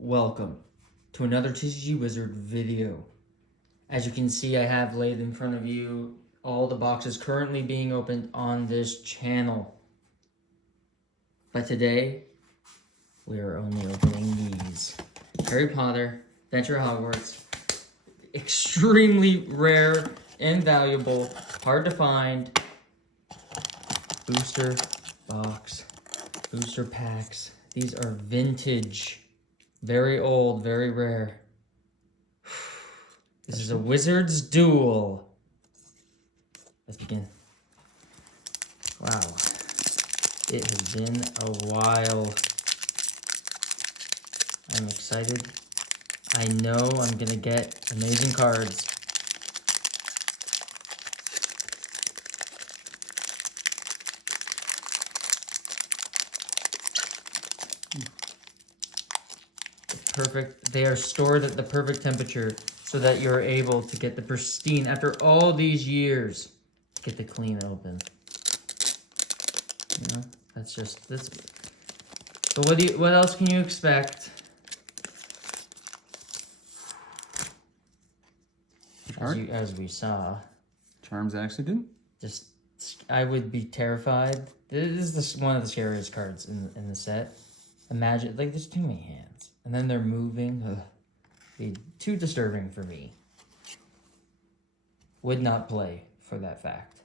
Welcome to another TCG Wizard video. As you can see, I have laid in front of you all the boxes currently being opened on this channel. But today, we are only opening these. Harry Potter, Adventure Hogwarts. Extremely rare and valuable, hard to find. Booster box, booster packs. These are vintage. Very old, very rare. This is a Wizard's Duel. Let's begin. Wow. It has been a while. I'm excited. I know I'm gonna get amazing cards. Perfect. They are stored at the perfect temperature so that you're able to get the pristine, after all these years, get the clean open. You know, that's. So what else can you expect? As we saw. Charms Accident? I would be terrified. This is one of the scariest cards in the set. Imagine, like, there's too many hands. And then they're moving. Ugh. Be too disturbing for me. Would not play for that fact.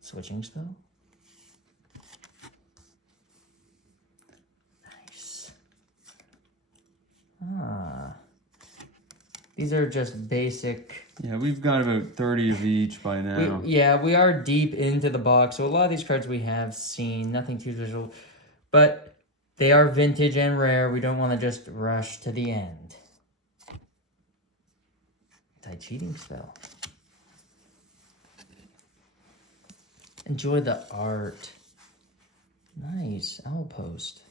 Switching spell. Nice. These are just basic. Yeah, we've got about 30 of each by now. We are deep into the box. So a lot of these cards we have seen. Nothing too visual. But they are vintage and rare. We don't want to just rush to the end. Anti-cheating spell. Enjoy the art. Nice. Owl post.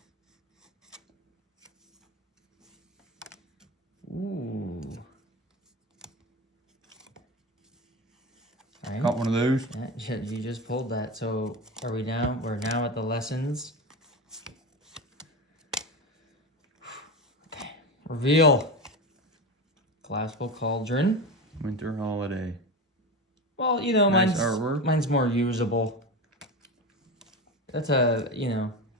Ooh. All right. Got one of those. Yeah, you just pulled that. So are we now? We're now at the lessons. Reveal. Classical Cauldron. Winter Holiday. Well, you know, nice artwork. Mine's more usable. That's a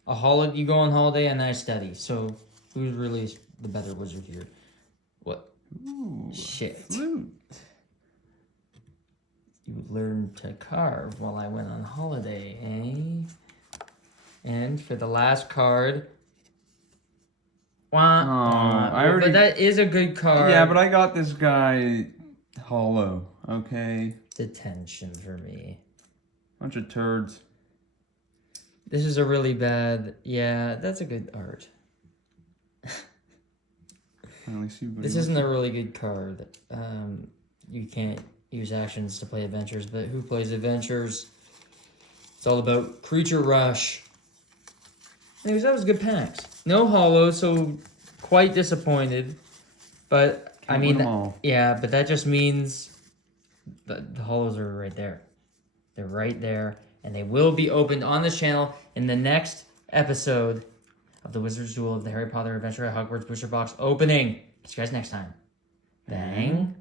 holiday. You go on holiday and I study. So who's really the better wizard here? What? Ooh, shit. Flute. You learned to carve while I went on holiday, eh? And for the last card. But that is a good card. Yeah, but I got this guy hollow, okay? Detention for me. Bunch of turds. This is a really bad... Yeah, that's a good art. This isn't a really good card. You can't use actions to play adventures, but who plays adventures? It's all about creature rush. Anyways, that was good packs. No hollow, so quite disappointed. But, I mean, yeah, but that just means the hollows are right there. They're right there, and they will be opened on this channel in the next episode of the Wizard's Duel of the Harry Potter Adventure at Hogwarts Booster Box opening. See you guys next time. Bang.